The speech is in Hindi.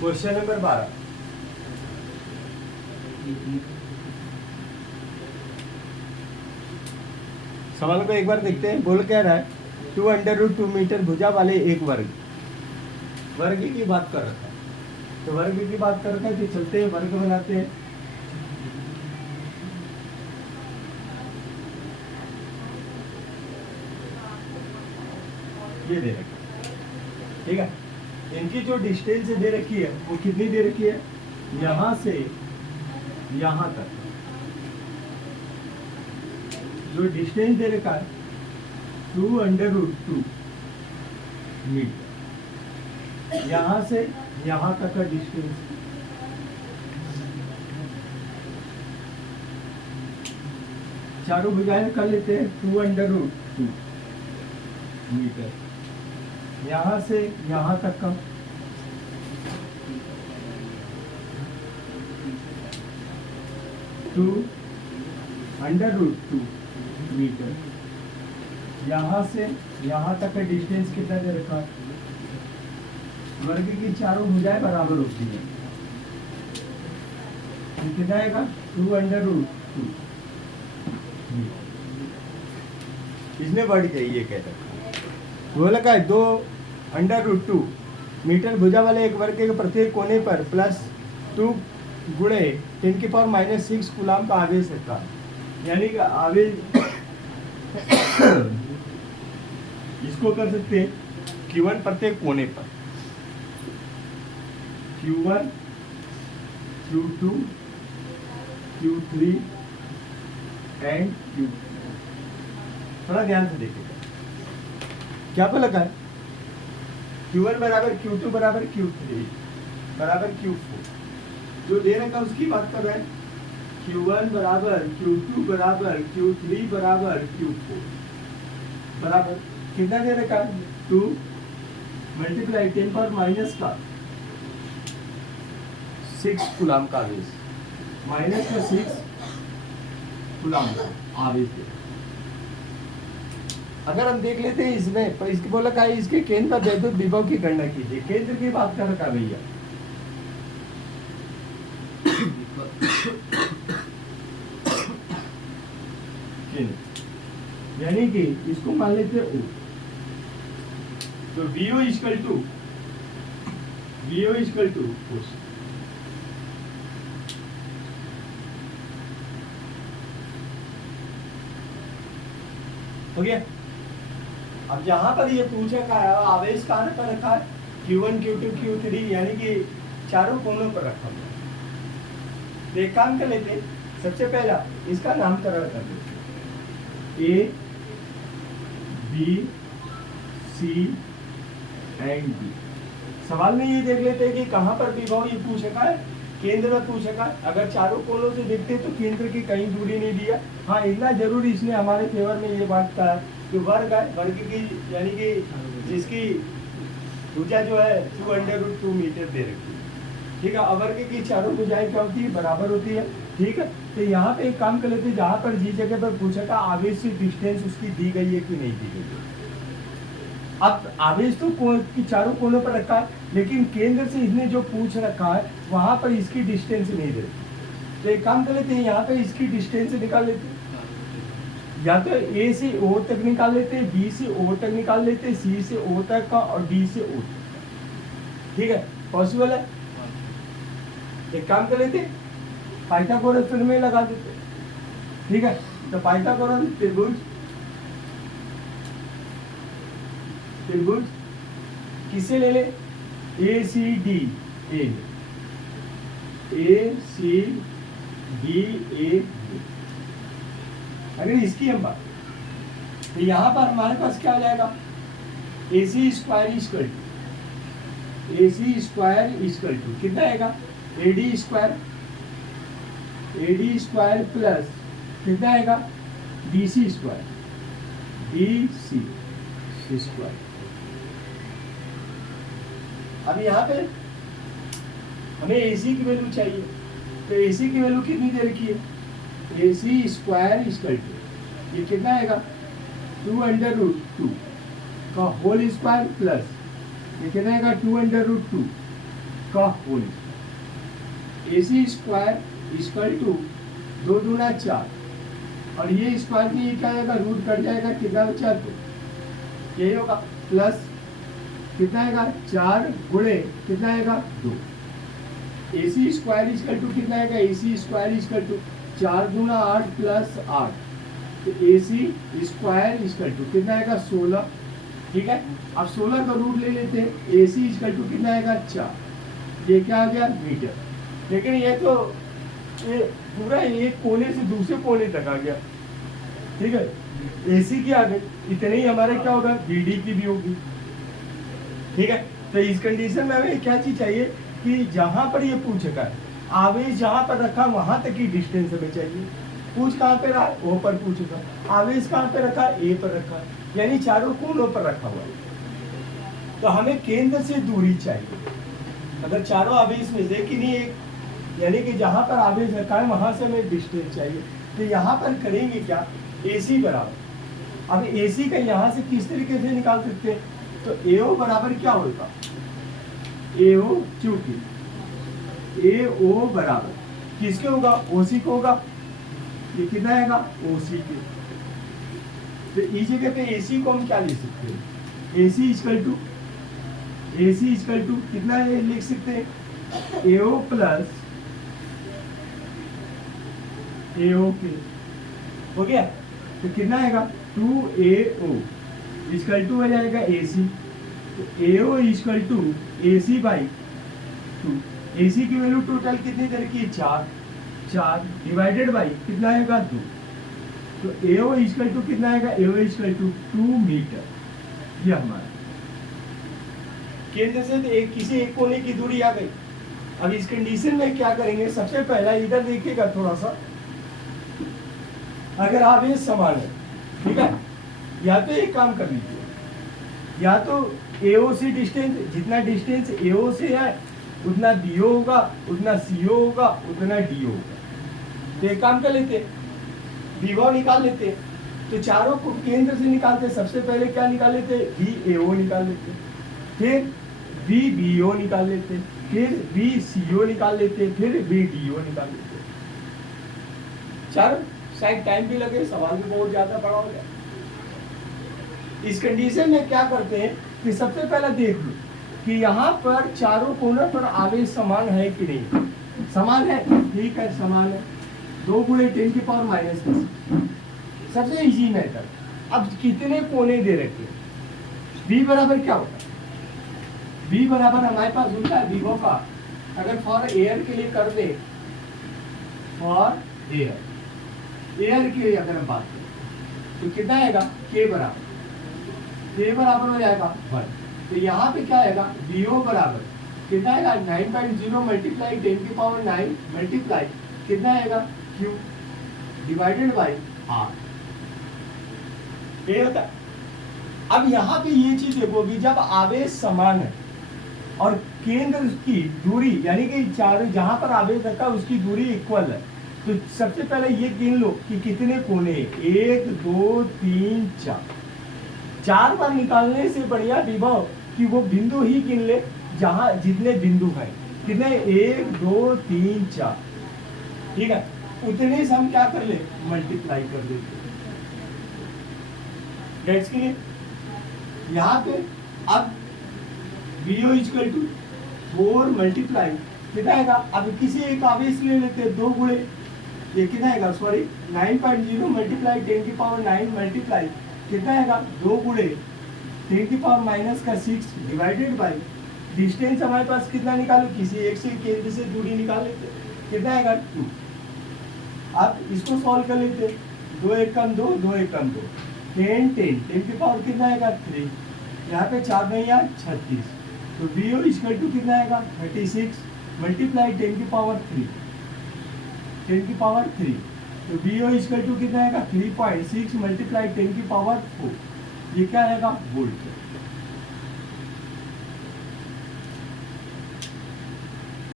Question number 12। सवाल को एक बार देखते हैं। बोल क्या रहा है, 2√2 मीटर भुजा वाले एक वर्ग, वर्ग की बात कर रहा था। तो वर्ग की बात कर रहा था, तो चलते हैं वर्ग बनाते हैं। ये दे रखी, ठीक है। इनकी जो डिस्टेंस दे रखी है वो कितनी दे रखी है, यहां से यहां तक जो डिस्टेंस दे रखा है 2√2 मीटर, यहां से यहां तक का डिस्टेंस। चारों भुजाएं कर लेते हैं 2√2 मीटर, यहां से यहां तक का 2√2 मीटर, यहां से यहां तक का डिस्टेंस कितना दे रखा है। वर्ग की चारों भुजाएं बराबर होती है, कितना आएगा 2√2। इसने बढ़ के ये कह रखा है, वो लगा है 2√2 मीटर भुजा वाले एक वर्ग के प्रत्येक कोने पर +2 गुणे 10⁻⁻6 कूलाम का आवेश रहता है। यानी कि आवेश इसको कर सकते हैं Q1 प्रत्येक कोने पर, Q1 Q2 Q3 and Q4। थोड़ा ध्यान से देखिएगा क्या पे लगा है, Q1 बराबर Q2 बराबर Q3 बराबर Q4। जो दे रखा उसकी बात कर रहे हैं, Q1 बराबर Q2 बराबर Q3 बराबर Q4 बराबर कितना दे रखा है 2 मल्टीप्लाई 10⁻⁻6 कूलाम का आवेश, माइनस का 6 कूलाम का आवेश दे। अगर हम देख लेते हैं इसमें, पर इसके बोला का इसके केंद्र पर वैद्युत विभव की गणना कीजिए। केंद्र की बात कर रखा भैया, यानी कि इसको मान लेते हैं O। तो VO इक्वल टू हो गया। अब जहां पर ये पूछा का है आवेश कहां पर रखा है, Q1 Q2 Q3 यानी कि चारों कोनों पर रखा हुआ। तो एक काम कर लेते, सबसे पहला इसका नामकरण कर लेते, A B C and D। सवाल में ये देख लेते हैं कि कहां पर विभव ये पूछा है, केंद्र में पूछा। अगर चारों कोनों से देखते तो केंद्र की कहीं दूरी नहीं दिया। हाँ, इतना जरूर इसने हमारे फेवर में ये बात कहा है कि वर्ग है, वर्ग की यानी कि जिसकी भुजा जो है 2√2 मीटर दे रखी है, ठीक है। अवर्ग की चारों भुजाएं क्या होती है, बराबर होती है, ठीक है। तो यहाँ पे एक काम कर लेते हैं, जहाँ पर जिस जगह पर पूछा था आवेश से डिस्टेंस उसकी दी गई है कि नहीं दी गई है। अब आवेश तो की चारों कोनों पर रखा है, लेकिन केंद्र से इसने जो पूछ रखा है वहां पर इसकी डिस्टेंस नहीं दे रखी। तो एक काम कर लेते हैं, यहाँ पे इसकी डिस्टेंस निकाल लेते हैं, या तो A से O तक निकाल लेते हैं, B से O तक निकाल लेते हैं, C से O तक का और D से O तक, ठीक है। पॉसिबल है। एक काम कर लेते, पाइथागोरस फिर में लगा देते, ठीक है। तो पाइथागोरस त्रिभुज किसे ले ले, ACD अगर इसकी हम बात, तो यहाँ पर हमारे पास क्या आ जाएगा, AC स्क्वायर इक्वल टू कितना आएगा, AD स्क्वायर प्लस कितना आएगा, BC स्क्वायर अब यहाँ पे हमें AC की वैल्यू चाहिए, तो AC की वैल्यू कितनी दे रखी है, AC स्क्वायर इक्वल टू ये कितना आएगा 2√2 का होल स्क्वायर प्लस ये कितना आएगा 2√2 का whole square. AC square equal to 2 दूना 4 और ये स्क्वायर में ये क्या आएगा, रूट कट जाएगा, कितना बचा 2, यही होगा, प्लस कितना आएगा 4 गुणे कितना आएगा 2। AC स्क्वायर इक्वल टू कितना आएगा, AC स्क्वायर इक्वल टू 4 दूना 8 प्लस 8, तो AC स्क्वायर इक्वल टू कितना आएगा 16। ठीक है, अब 16 का रूट ले लेते हैं, AC इक्वल टू कितना आएगा 4, ये क्या आ गया मीटर। लेकिन ये तो ये पूरा एक कोने से दूसरे कोने तक आ गया। ठीक है, AC की आ गई, इतने ही हमारे क्या होगा BD की भी होगी। ठीक है, तो इस कंडीशन में हमें क्या चीज चाहिए कि जहां पर ये पूछेगा आवेश जहां पर रखा वहां तक की डिस्टेंस हमें चाहिए। पूछ कहाँ पे रहा, ओ पर पूछेगा, आवेश कहाँ पे रखा, ए पर रखा, यानी चारों कोनों पर रखा हुआ है। तो हमें केंद्र से दूरी चाहिए, अगर चारों आवेश में से किन्हीं एक, यानी कि जहां पर आवेश रखा है वहां से हमें डिस्टेंस चाहिए। तो यहाँ पर करेंगे क्या, AC बराबर, अब AC का यहाँ से किस तरीके से निकाल सकते हैं, तो AO बराबर क्या होगा, AO चूंकि AO बराबर किसके होगा, OC को होगा, ये कितना आएगा OC के। तो इस जगह पे AC को हम क्या लिख सकते हैं, AC इक्वल टू कितना लिख सकते हैं, AO प्लस AOK हो गया। तो कितना आएगा 2AO इक्वल टू हो जाएगा AC, तो AO equal to AC by 2, AC की वैल्यू टोटल कितनी तरह की, 4 डिवाइडेड बाई कितना आएगा 2, तो AO इक्वल टू कितना आएगा, AO इक्वल टू 2 मीटर। ये हमारा केंद्र से तो एक किसी एक कोने की दूरी आ गई। अब इस कंडीशन में क्या करेंगे, सबसे पहला इधर देखिएगा थोड़ा सा, अगर आवेश समान है, ठीक है, या तो एक काम कर लीजिए, या तो AO से डिस्टेंस, जितना डिस्टेंस AO से है उतना DO होगा, उतना CO होगा, उतना DO होगा। तो एक काम कर लेते, विभव निकाल लेते, तो चारों को केंद्र से निकालते, सबसे पहले क्या निकाल लेते, VAO निकाल लेते, फिर VBO निकाल लेते, फिर VCO निकाल लेते, फिर VDO निकाल लेते। चारों शायद टाइम भी लगे, सवाल भी बहुत ज्यादा बड़ा हो जाए। इस कंडीशन में क्या करते हैं कि सबसे पहले देख लो कि यहाँ पर चारों कोनों पर आवेश समान है कि नहीं, समान है, ठीक है समान है, 2 गुणे 10 की पावर माइनस 10, सबसे इजी मेथड। अब कितने कोने दे रखे, B बराबर क्या होता है, B बराबर हमारे पास होता है विभव का, अगर फॉर एयर के लिए कर दे, फॉर एयर के लिए अगर हम बात करें तो कितना आएगा, K बराबर हो जाएगा 1। तो यहाँ पे क्या आएगा, BO बराबर कितना आएगा, 9.0 मल्टीप्लाई 10 की पावर 9 मल्टीप्लाई कितना आएगा Q डिवाइडेड बाई R, ये होता है। अब यहाँ पे ये चीज देखो कि जब आवेश समान है और केंद्र की दूरी यानी कि चारों जहां पर आवेश रखा उसकी दूरी इक्वल है, तो सबसे पहले ये गिन लो कि कितने कोने, 1 2 3 4 बार निकालने से बढ़िया विभव कि वो बिंदु ही गिन ले जहां जितने बिंदु हैं, कितने 1 2 3 4, ठीक है, उतने से हम क्या कर ले, मल्टीप्लाई कर देते। डेट्स के लिए यहाँ पे अब BO इक्वल टू 4 मल्टीप्लाई कितना आएगा, अब किसी एक आवेश ले लेते हैं, 2 गुणे ये कितना आएगा, सॉरी 9.0 मल्टीप्लाई 10 की पावर 9 मल्टीप्लाई कितना आएगा, 2 गुणे 10 की पावर माइनस का 6 डिवाइडेड बाई डिस्टेंस हमारे पास कितना निकालो, किसी एक से केंद्र से दूरी निकाल लेते, कितना आएगा 2। अब इसको सॉल्व कर लेते, 2 1 कम 2, 2 1 कम 2, 10 की पावर कितना आएगा 3, यहाँ पे 4 नहीं यार 36, तो BO इक्वल टू कितना आएगा 36 मल्टीप्लाई 10 की पावर 3, 10 की पावर 3, तो BO इक्वल टू कितना आएगा 3.6 मल्टीप्लाई 10 की पावर 4, ये क्या आएगा वोल्ट।